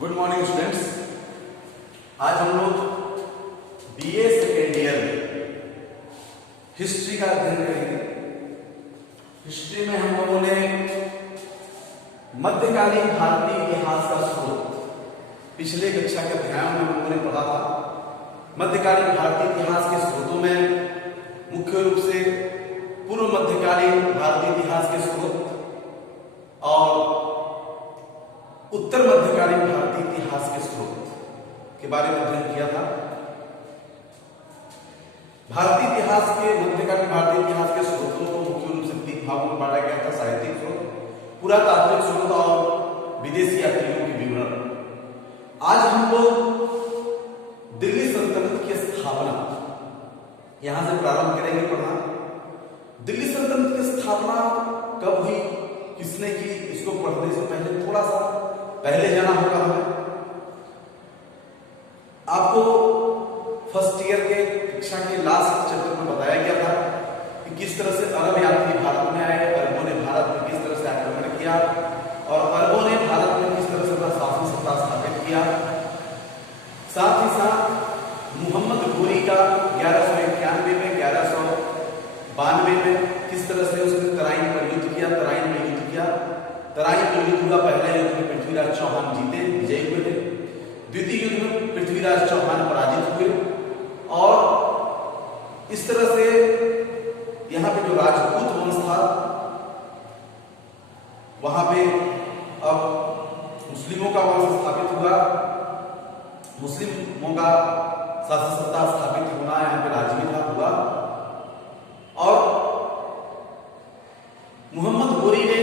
Good morning students. आज हम लोग बीए सेकेंड ईयर में हिस्ट्री का अध्ययन करेंगे। हिस्ट्री में हम लोगों ने मध्यकालीन भारतीय इतिहास का स्रोत पिछले कक्षा के अध्याय में हम लोगों ने पढ़ा था। मध्यकालीन भारतीय इतिहास के स्रोतों में मुख्य रूप से पूर्व मध्यकालीन भारतीय इतिहास के स्रोत और उत्तर मध्यकालीन भारतीय इतिहास के स्रोत के बारे में अध्ययन किया था। भारतीय इतिहास के मध्यकालीन भारतीय इतिहास के स्रोतों को मुख्य रूप से 3 भागों में बांटा गया था: साहित्यिक स्रोत, पुरातात्विक स्रोत और विदेशी यात्रियों के विवरण। आज हम लोग दिल्ली सल्तनत की स्थापना यहां से प्रारंभ करेंगे पढ़ना। दिल्ली सल्तनत की स्थापना कब हुई, किसने की, इसको पढ़ने से पहले थोड़ा सा पहले जाना होगा हमें। आपको फर्स्ट ईयर के कक्षा के लास्ट चैप्टर में बताया गया था कि किस तरह से अरब यात्री भारत में आए, अरबों ने भारत में किस तरह से आक्रमण किया और अरबों ने भारत में किस तरह से अपना शासन सत्ता स्थापित किया। साथ ही साथ मोहम्मद घोरी का 1191 में 1192 में किस तरह से उसने तराइन पर युद्ध किया। तराइन में युद्ध हुआ। पहले युद्ध में पृथ्वीराज चौहान जीते, विजयी हुए थे। द्वितीय युद्ध में पृथ्वीराज चौहान पराजित हुए और इस तरह से यहां पे जो राजपूत वंश था वहां पे अब मुस्लिमों का वंश स्थापित हुआ। मुस्लिमों का शासन सत्ता स्थापित होना यहाँ पे लाजमी था, हुआ। और मोहम्मद घोरी ने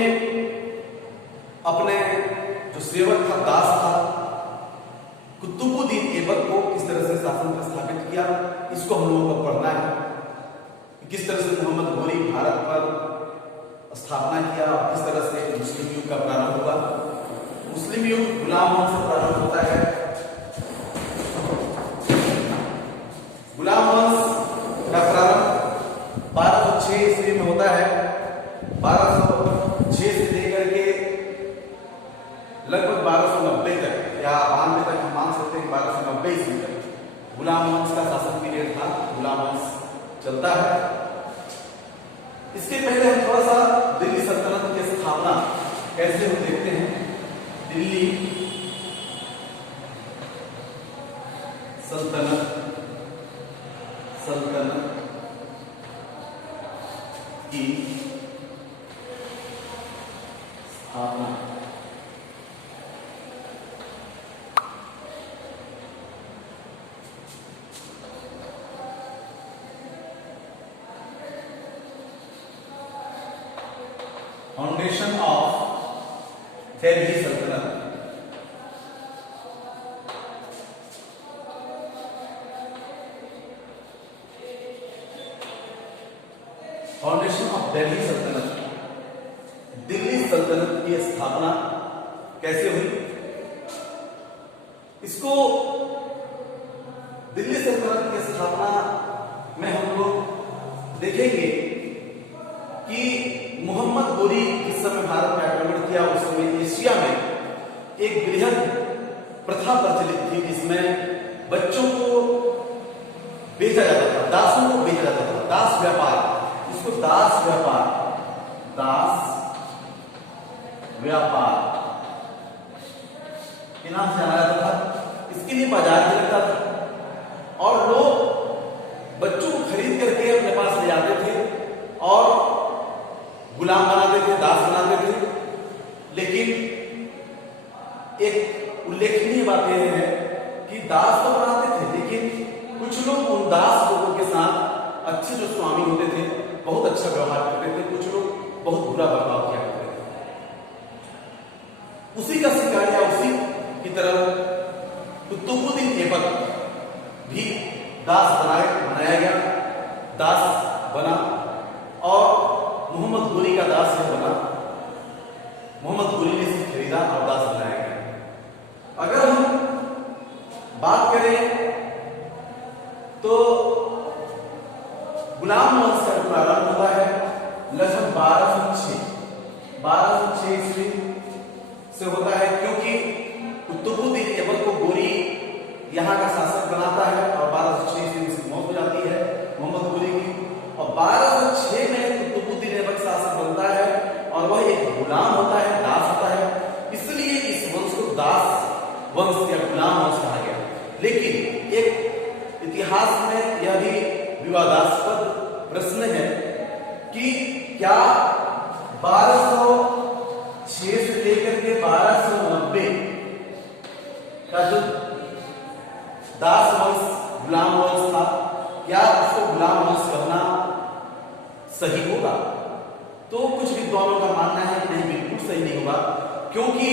अपने जो सेवक था, दास था, कुतुबुद्दीन ऐबक को किस तरह से शासन पर स्थापित किया, इसको हम लोगों को पढ़ना है। किस तरह से मोहम्मद घोरी भारत पर स्थापना किया और किस तरह से मुस्लिम युग का प्रारंभ हुआ। मुस्लिम युग गुलाम वंश से प्रारंभ होता है। गुलाम वंश का प्रारंभ 1206 ईस्वी में होता है। 1206 से लेकर के लगभग 1290 तक या 92 तक हम मान सकते हैं। 1290 ईस्वी तक गुलाम वंश का शासन पीरियड था। गुलाम वंश चलता है। इसके पहले हम थोड़ा सा दिल्ली सल्तनत की स्थापना कैसे हम देखते हैं। दिल्ली सल्तनत की स्थापना फाउंडेशन ऑफ दिल्ली सल्तनत। फाउंडेशन ऑफ दिल्ली सल्तनत, दिल्ली सल्तनत की स्थापना कैसे हुई, इसको दिल्ली सल्तनत की स्थापना में हम लोग देखेंगे कि मोहम्मद घोरी जिस समय भारत में आक्रमण किया उस समय एशिया में एक बृहद प्रथा प्रचलित थी जिसमें बच्चों को बेचा जाता था, दासों को बेचा जाता था। दास व्यापार, इसको दास व्यापार के नाम से जाना जाता था। इसके लिए बाजार भी लगता था और लोग बच्चों को खरीद करके अपने पास ले जाते थे और गुलाम बनाते थे, दास बनाते थे। लेकिन एक उल्लेखनीय बात यह है कि दास तो बनाते थे, लेकिन कुछ लोग उन दास लोगों के साथ अच्छे जो स्वामी होते थे बहुत अच्छा व्यवहार करते थे, कुछ लोग बहुत बुरा बर्ताव किया करते थे। उसी का शिकार या उसी की तरह कुतुबुद्दीन ऐबक भी दास बनाया गया, दास बना और मोहम्मद घोरी का दास यह बना। मोहम्मद घोरी ने इसे खरीदा और दास बनाया गया। अगर हम बात करें तो गुलाम वंश का प्रारंभ हुआ है लगभग 1206 ईस्वी से होता है, क्योंकि कुतुबुद्दीन ऐबक को गोरी यहाँ का शासक बनाता है और 1206 से इसकी मौत हो जाती है मोहम्मद गोरी की। और 1206 में कुतुबुद्दीन ऐबक शासक बनता है और वह एक गुलाम होता है, दास होता है, इसलिए इस वंश को दास वंश या गुलाम वंश कहा गया। लेकिन एक इतिहास में यह भी विवादास्पद प्रश्न है कि क्या 1206 से लेकर के 1290 का जो दास वंश गुलाम वंश था, क्या उसको गुलाम वंश कहना सही होगा? तो कुछ विद्वानों का मानना है कि नहीं, बिल्कुल सही नहीं होगा, क्योंकि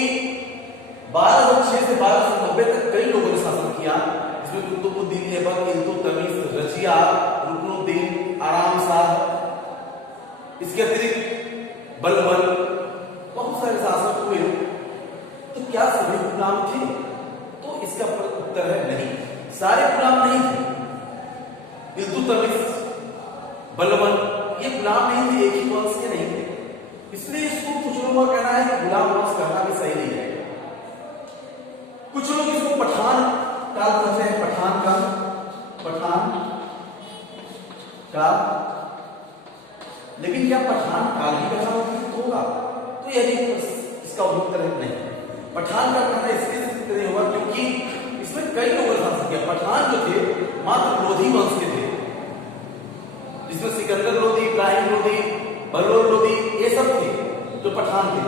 1206 से 1290 तक कई लोगों ने शासन किया। इसमें कुतुबुद्दीन ऐबक, इल्तुतमिश, रजिया, रुकनुद्दीन, आराम शाह, इसके अतिरिक्त बलबल, बहुत सारे शासक हुए। तो क्या सभी गुलाम थे? तो इसका उत्तर है नहीं, सारे गुलाम नहीं थे। इल्तुतमिश, बलबल ये गुलाम नहीं थे, एक ही वंश के नहीं थे, इसलिए इसको कुछ लोगों का कहना है कि गुलाम वंश कहना भी सही नहीं है। कुछ लोग इसको पठान काल कहते हैं, पठान काल लेकिन क्या पठान काल ही कहना होगा? तो यह इसका उत्तर है नहीं। पठान का कहना इसलिए नहीं होगा क्योंकि इसमें कई लोगों ने शासन किया। पठान जो थे मात्र लोधी वंश के थे, जिसमें सिकंदर लोधी, इब्राहिम लोधी, बलोर लोधी ये सब थे जो पठान थे।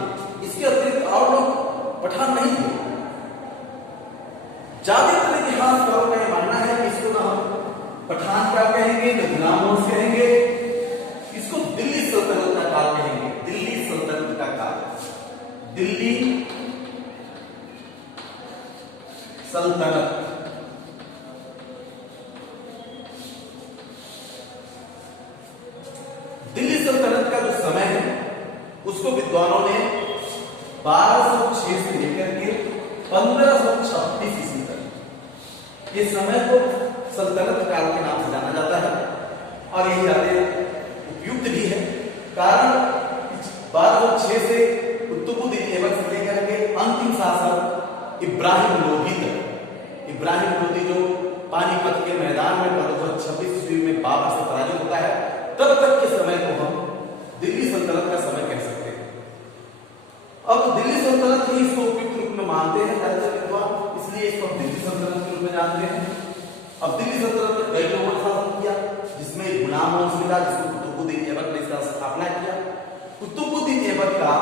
इसके अतिरिक्त और लोग पठान नहीं थे। ज्यादातर इतिहासकारों का यह मानना है कि इसको ना हम पठान काल कहेंगे, न गुलाम वंश कहेंगे, इसको दिल्ली सल्तनत का काल कहेंगे। दिल्ली सल्तनत का काल, दिल्ली सल्तनत। दिल्ली सल्तनत का जो समय है उसको विद्वानों ने 1206 से लेकर के 1536 ईस्वी तक, ये समय को सल्तनत काल के नाम से जाना जाता है और यही ज्यादा उपयुक्त भी है। कारण 1206 से कुतुबुद्दीन ऐबक से लेकर के अंतिम शासक इब्राहिम लोधी तक, इब्राहिम लोधी जो पानीपत के मैदान में 1226 ईस्वी में बाबर से पराजित होता है, तब तक के समय को हम दिल्ली सल्तनत का समय कह सकते हैं। अब दिल्ली सल्तनत ही इसको उपयुक्त रूप में मानते हैं ज्यादातर विद्वान, इसलिए इसको दिल्ली सल्तनत के रूप में जानते हैं। अब दिल्ली सल्तनत में कई लोगों ने शासन किया, जिसमें गुलाम वंश मिला, जिसको कुतुबुद्दीन ऐबक ने इसका स्थापना किया। कुतुबुद्दीन ऐबक का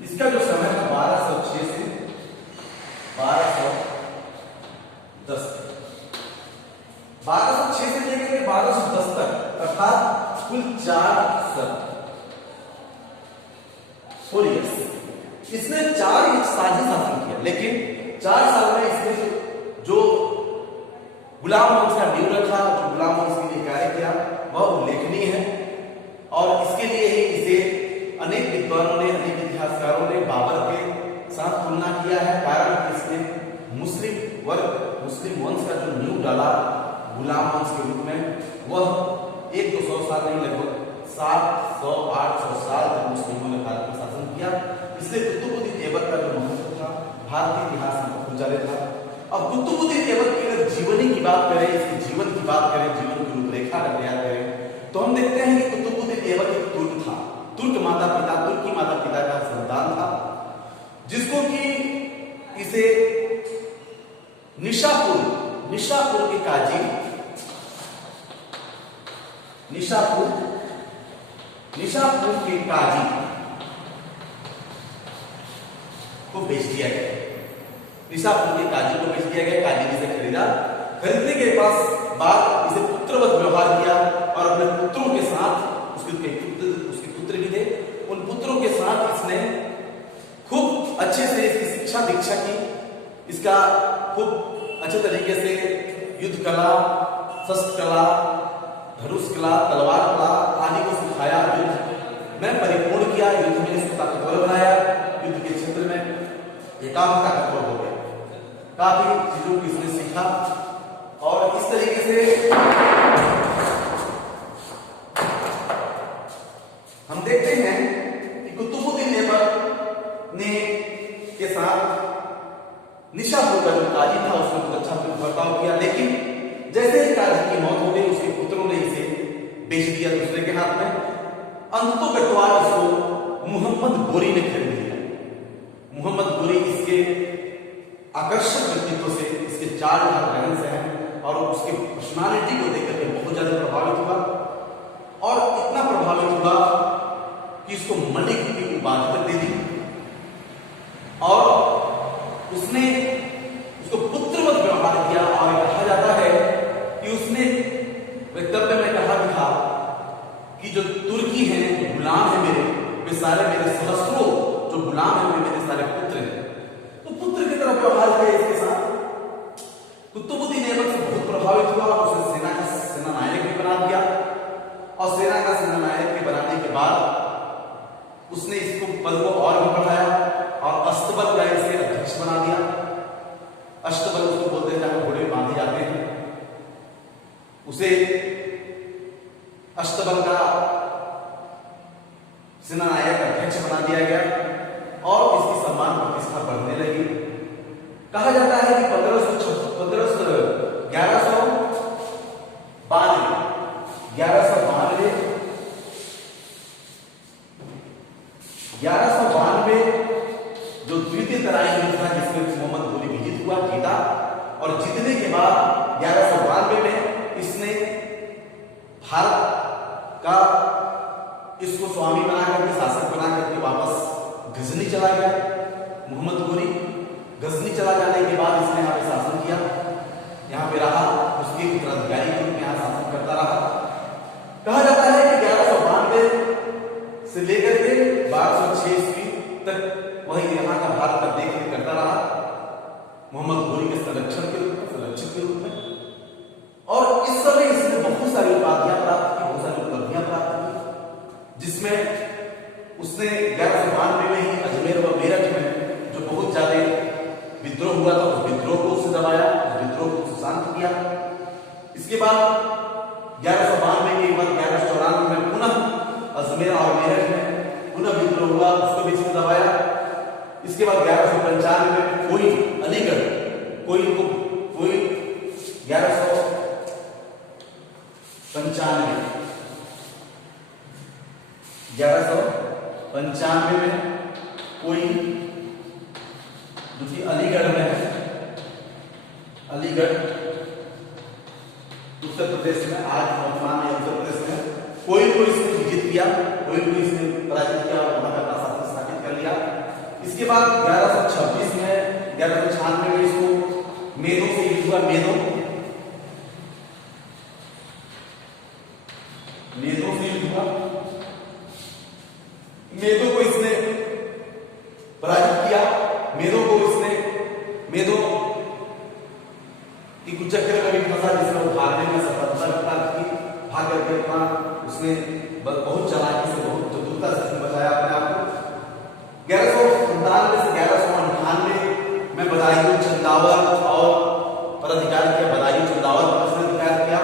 इसका जो समय था 1206 से 1210 1206 से लेकर के 1210 तक, अर्थात कुल 4 ईयर्स इसने 4 साल शासन किया। लेकिन 4 साल में इसने जो गुलाम वंश का नींव रखा, जो गुलाम वंश के लिए कार्य किया, वह उल्लेखनीय है। और इसके लिए ही इसे अनेक विद्वानों ने, अनेक इतिहासकारों ने बाबर के साथ तुलना किया है। कारण इसने मुस्लिम वर्ग, मुस्लिम वंश का जो नींव डाला गुलाम वंश के रूप में, वह 100-200 साल नहीं, लगभग 700-800 साल तक मुस्लिमों ने भारत में शासन किया। इसलिए कुतुबुद्दीन ऐबक का जो महत्व था भारतीय इतिहास में बहुत ज्यादा था। अब कुतुबुद्दीन ऐबक की अगर जीवनी की बात करें, इसके जीवन की बात करें, जीवन की रूपरेखा का तैयार करें, तो हम देखते हैं कि कुतुबुद्दीन ऐबक एक तुर्क था, तुर्की माता पिता का संतान था, जिसको कि इसे निशापुर के काजी, निशापुर के काजी को बेच दिया गया। निशापुर के काजी को बेच दिया गया। काजी ने इसे खरीदा। खरीदने के बाद इसे पुत्रवत व्यवहार किया और अपने पुत्रों के साथ, उसके पुत्र भी थे, उन पुत्रों के साथ इसने खूब अच्छे से इसकी शिक्षा दीक्षा की। इसका खूब अच्छे तरीके से युद्ध कला, शस्त्र कला धनुष कला, तलवार कला आदि को सिखाया, युद्ध में परिपूर्ण किया, युद्ध में इसको ताकतवर बनाया, युद्ध के क्षेत्र में ये काफी ताकतवर हो गया, काफी चीजों को इसने सीखा। और इस तरीके से हम देखते हैं कि कुतुबुद्दीन ऐबक ने के साथ निशापुर का जो काजी था उसने बहुत अच्छा बर्ताव किया, लेकिन जैसे ही काजी की मौत हो गई उसके पुत्रों ने इसे बेच दिया दूसरे के हाथ में। अंतोकटवार इसको मोहम्मद गोरी ने खरीद लिया। मोहम्मद गोरी इसके आकर्षक व्यक्तित्व से, इसके चाल ढाल से है और उसके पर्सनालिटी को देखकर के बहुत ज्यादा प्रभावित हुआ और इतना प्रभावित हुआ कि इसको मलिक की उपाधि दे दी और उसने उसको पुत्रवत व्यवहार किया। और कहा जाता है कि उसने वक्तव्य में कहा था कि जो तुर्की हैं, जो गुलाम है मेरे, वे सारे मेरे सहस्त्रों जो गुलाम है वे मेरे सारे पुत्र हैं। तो पुत्र की तरह व्यवहार किया इसके साथ। कुतुबुद्दीन ऐबक से बहुत प्रभावित हुआ और उसे सेना का सेनानायक भी बना दिया और सेना का सेनानायक के बनाने के बाद उसने इसको पद को और भी बढ़ाया और अस्तबल का इसे अध्यक्ष बना दिया। अष्टबल उसको बोलते हैं जहां घोड़े बांधे जाते हैं, उसे अष्टबल का सेनानायक अध्यक्ष बना दिया गया और इसकी सम्मान प्रतिष्ठा बढ़ने लगी। कहा जाता है कि 1192 जो द्वितीय तराई युद्ध था जिसमें मोहम्मद गोरी विजित हुआ, जीता और जीतने के बाद 1192 में इसने भारत का इसको स्वामी बना करके, शासक बना करके वापस गजनी चला गया। मोहम्मद गोरी गजनी चला जाने के बाद इसने यहाँ पे शासन किया, यहाँ पे रहा, उसके उत्तराधिकारी के रूप में यहाँ शासन करता रहा। कहा जाता है कि 1192 से लेकर के 1206 ईस्वी तक वही यहाँ का भारत का देखरेख करता रहा मोहम्मद गोरी के संरक्षक के रूप में। और इस समय इसने बहुत सारी उपाधियां प्राप्त की, बहुत सारी उपलब्धियां प्राप्त की, जिसमें उसने 1192 में ही अजमेर व मेरठ में जो बहुत ज्यादा विद्रोह हुआ था उस विद्रोह को उसने दबाया, उस विद्रोह को शांत किया। इसके बाद 1192 के बाद 1194 में पुनः अजमेर और मेरठ में पुनः विद्रोह हुआ, उसको भी इसने दबाया। इसके बाद 1195 में कोई अलीगढ़ कोई 1195 में कोई जो कि अलीगढ़ में है, अलीगढ़ उत्तर प्रदेश में, आज वर्तमान में उत्तर प्रदेश में, कोई इसने विजित किया, कोई इसने पराजित किया और वहां का शासन स्थापित कर लिया। इसके बाद 1126 में 1196 में इसको मेदों से युद्ध हुआ, मेदों से युद्ध हुआ, मेदों को इसने पराजित किया। मेदों की कुछ चक्कर में भी फंसा जिसमें वो भागने में सफलता प्राप्त की, भाग करके अपना उसने बहुत चालाकी से, बहुत चतुरता से बचाया अपने आप को। 1197 से 1198 में बदायूं, चंदावल और पर अधिकार किया, बदायूं चंदावल पर उसने अधिकार किया।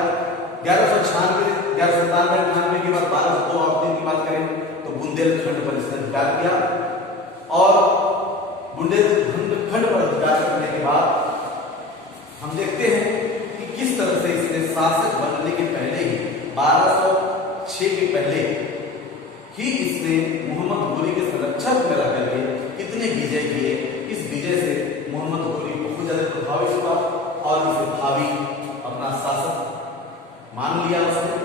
1196 1197 98 के बाद 1202 और 3 की बात करें तो बुंदेलखंड पर इसने अधिकार किया और बुंदेलखंड पर अधिकार करने के बाद हम देखते हैं कि किस तरह से इसने शासक बनने के पहले ही 1206 के पहले ही इसने मोहम्मद गोरी के संरक्षक में रह करके कितने विजय किए। इस विजय से मोहम्मद गोरी बहुत ज्यादा प्रभावित हुआ और इसे भावी अपना शासक मान लिया उसने।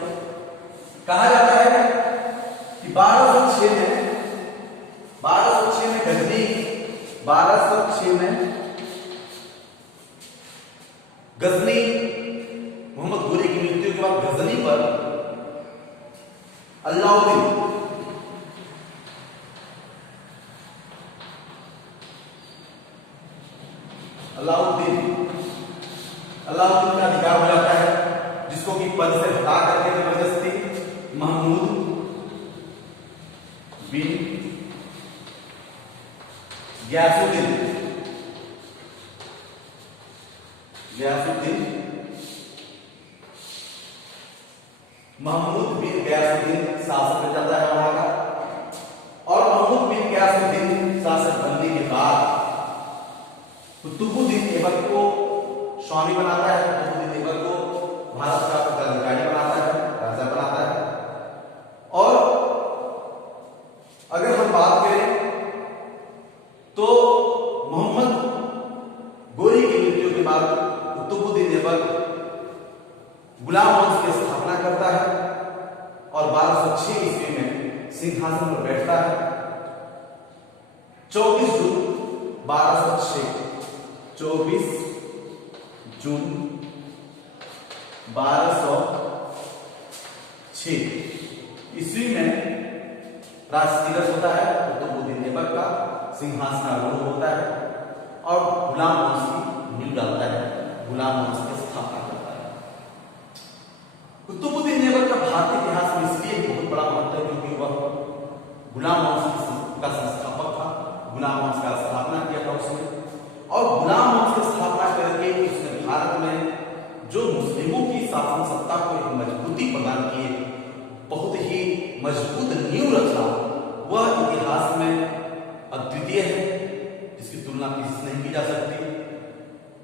कहा जाता है कि 1206 में गजनी, 1206 में गजनी मोहम्मद गोरी की मृत्यु के बाद गजनी पर अलाउद्दीन का अधिकार हो जाता है, जिसको कि पद से हटा करके महमूद बिन गयासुद्दीन महमूद बिन गयासुद्दीन शासक बन जाता है वहां का। और महमूद बिन गयासुद्दीन शासक बनने के बाद कुतुबुद्दीन ऐबक को स्वामी बनाता है, कुतुबुद्दीन ऐबक को भारत का उत्तराधिकारी बनाता है, राजा बनाता है। और अगर हम बात करें तो मोहम्मद गोरी की मृत्यु के बाद कुतुबुद्दीन ऐबक गुलाम वंश की स्थापना करता है और 1206 ईस्वी में सिंहासन पर बैठता है। 24 जून 1206 ईस्वी में राजतिलक होता है, कुतुबुद्दीन ऐबक का सिंहासनारोहण होता है और गुलाम वंश की नींव डालता है, गुलाम वंश की स्थापना करता है। कुतुबुद्दीन ऐबक का भारतीय इतिहास में इसलिए बहुत बड़ा महत्व है क्योंकि वह गुलाम वंश का संस्थापक था, गुलाम वंश का स्थापना किया था उसने। और गुलाम वंश की स्थापना करके उसने भारत में जो मुस्लिमों की शासन सत्ता को एक मजबूती प्रदान की, बहुत ही मजबूत नींव रखा, वह इतिहास में अद्वितीय है, जिसकी तुलना किसी से नहीं की जा सकती।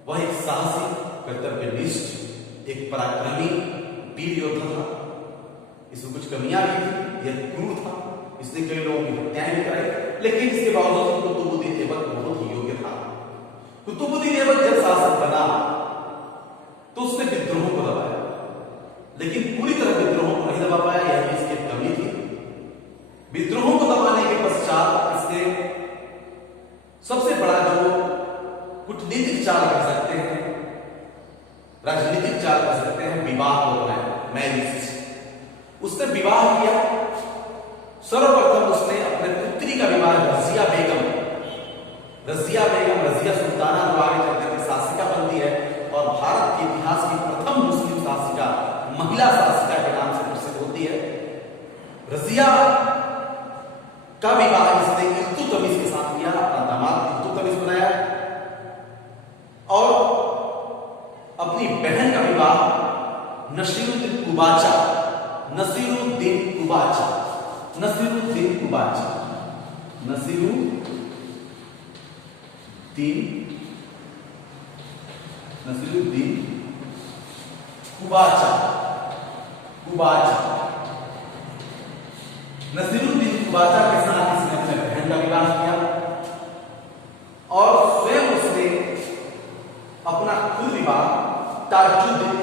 वह एक साहसी, कर्तव्यनिष्ठ, एक पराक्रमी वीर योद्धा था। इसमें कुछ कमियां भी थी, यह क्रूर था, इसने कई लोगों की हत्याएं भी कराई, लेकिन इसके बावजूद कुतुबुद्दीन ऐबक बहुत ही योग्य था। कुतुबुद्दीन ऐबक जब शासक बना तो उसने विद्रोह को दबाया, लेकिन पूरी तरह विद्रोह को नहीं दबा पाया, यह इसकी कमी थी। विद्रोहों को दबाने के पश्चात इसने सबसे बड़ा जो कूटनीतिक चाल कह सकते हैं, राजनीतिक चाल कह सकते हैं, विवाह को बनाया, मैरिज। उसने विवाह किया। सर्वप्रथम उसने अपने पुत्री का विवाह रजिया सुल्ताना जो आगे चलकर के शासिका बनती है और भारत के इतिहास की प्रथम मुस्लिम शासिका, महिला शासिका के नाम से प्रसिद्ध होती है। रजिया का विवाह इसने इल्तुतमिश के साथ किया, अपना दामाद इल्तुतमिश बनाया। और अपनी बहन का विवाह नसीरुद्दीन कुबाचा के साथ इसने अपने बहन का विवाह किया और स्वयं उसने अपना खुद विवाह ताजुद्दीन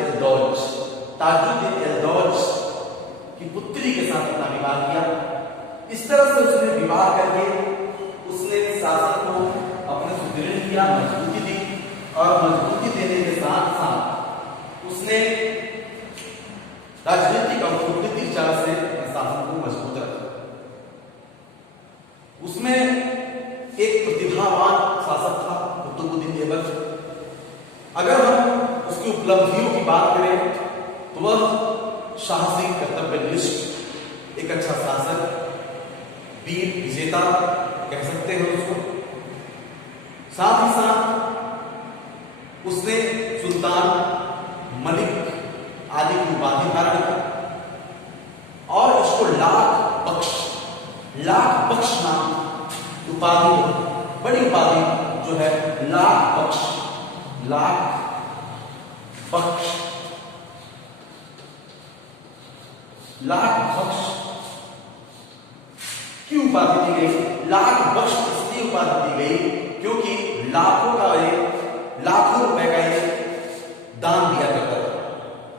एल्दौज की पुत्री के साथ अपना विवाह किया। इस तरह से उसने विवाह करके उसने शासन को अपने सुदृढ़ किया, मजबूती दी और मजबूती देने के साथ साथ उसने राजनीतिक और कूटनीतिक चाल से शासन को मजबूत रखा। उसमें एक प्रतिभावान शासक था कुतुबुद्दीन ऐबक। अगर हम उसकी उपलब्धियों की बात करें तो वह साहसी, कर्तव्यनिष्ठ, एक अच्छा शासक, वीर विजेता कह सकते हैं उसको। साथ ही साथ उसने सुल्तान, मलिक आदि की उपाधि धारण की और इसको लाख बख्श नाम उपाधि, बड़ी उपाधि जो है लाख बख्श की उपाधि दी गई। लाख बख्श इसलिए उपाधि दी गई क्योंकि लाखों रुपए का एक दान दिया करता था,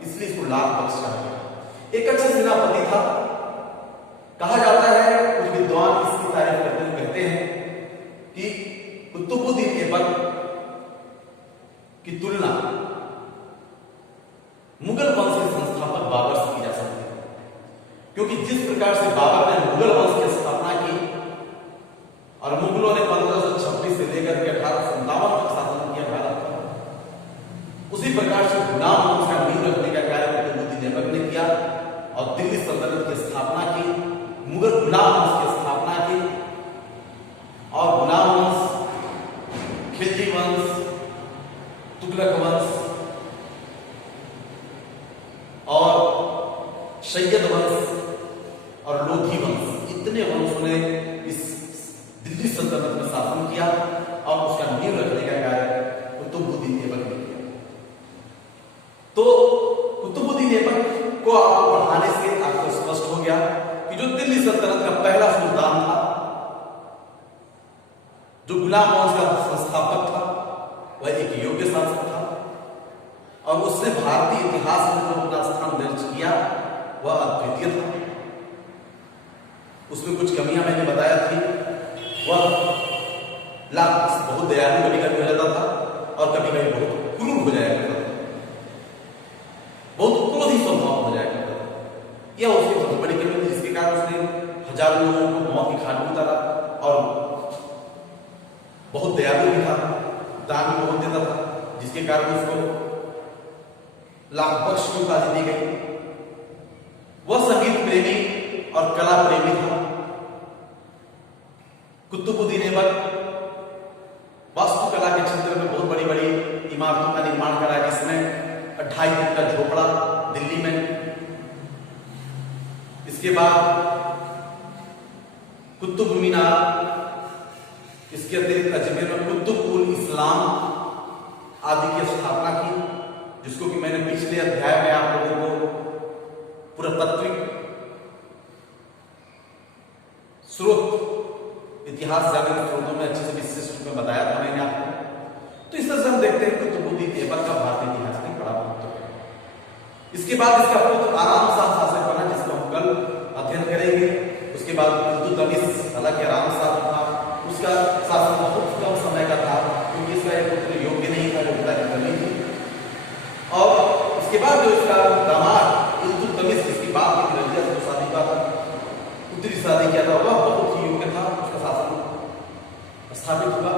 इसलिए इसको लाख बख्श कहा गया। एक अच्छा सेनापति था। कहा जाता है, कुछ विद्वान इसकी तारीफ करते हुए कहते हैं कि कुतुबुद्दीन ऐबक की तुलना मुगल वंश के संस्थापक बाबर से की जा सकती है, क्योंकि जिस प्रकार से बाबर ने मुगल वंश की स्थापना की और मुगलों ने 1526 से लेकर के 1857 तक शासन किया भारत पर, उसी प्रकार से गुलाम वंश का नींव रखने का कार्य कुतुबुद्दीन ऐबक ने किया और दिल्ली सल्तनत के गुलाम वंश की स्थापना की और गुलाम वंश, खिलजी वंश, तुगलक वंश और सैयद वंश और लोधी वंश, इतने वंशों ने इस दिल्ली सल्तनत में शासन किया और उसका नींव रखने का कार्य कुतुबुद्दीन ऐबक ने किया। तो कुतुबुद्दीन ऐबक को आपको पढ़ाने से आपको स्पष्ट हो गया कि जो दिल्ली सल्तनत का पहला सुल्तान था, जो गुलाम वंश का संस्थापक था, वह एक योग्य शासक था और उसने भारतीय इतिहास में जो अपना स्थान दर्ज किया वह अद्वितीय था। उसमें कुछ कमियां मैंने बताया थी, वह बहुत दयालु कभी कभी हो जाता था और कभी कभी बहुत क्रूर हो जाया करता था, बहुत क्रोधी स्वभाव हो जाया करता था। यह उसकी सबसे बड़ी कमी थी, जिसके कारण उसने हजारों लोगों को मौत की खाट में उतारा और बहुत दयालु भी था, दान भी बहुत देता था, जिसके कारण उसको लाख बख्श की उपाधि दी गई। वह संगीत प्रेमी और कला प्रेमी था। कुतुबुद्दीन ऐबक वास्तुकला के क्षेत्र में बहुत बड़ी बड़ी इमारतों का निर्माण करा, जिसमें 2.5 दिन का झोपड़ा दिल्ली में, इसके बाद कुतुब मीनार, इसके अतिरिक्त अजमेर में कुतुब उल इस्लाम आदि की स्थापना की, जिसको कि मैंने पिछले अध्याय में आप लोगों को पुरातात्विक स्रोत, इतिहास जागृत स्रोतों में अच्छे से विशिष्ट रूप में बताया था मैंने आपको। तो इस तरह से हम देखते हैं कि कुतुबुद्दीन ऐबक का भारतीय इतिहास में बड़ा महत्व है। इसके बाद इसका पुत्र आराम शाह शासक बना, जिसको हम कल अध्ययन करेंगे। उसके बाद इल्तुतमिश, हालांकि आराम शाह था, उसका शासन बहुत कम समय का था क्योंकि इसका एक पुत्र योग्य नहीं था, योग्यता की कमी थी। और इसके बाद जो इसका दामाद इल्तुतमिश, जिसकी बात की रजिया से शादी का पुत्री शादी किया था, वह बहुत ही योग्य था, उसका शासन स्थापित हुआ।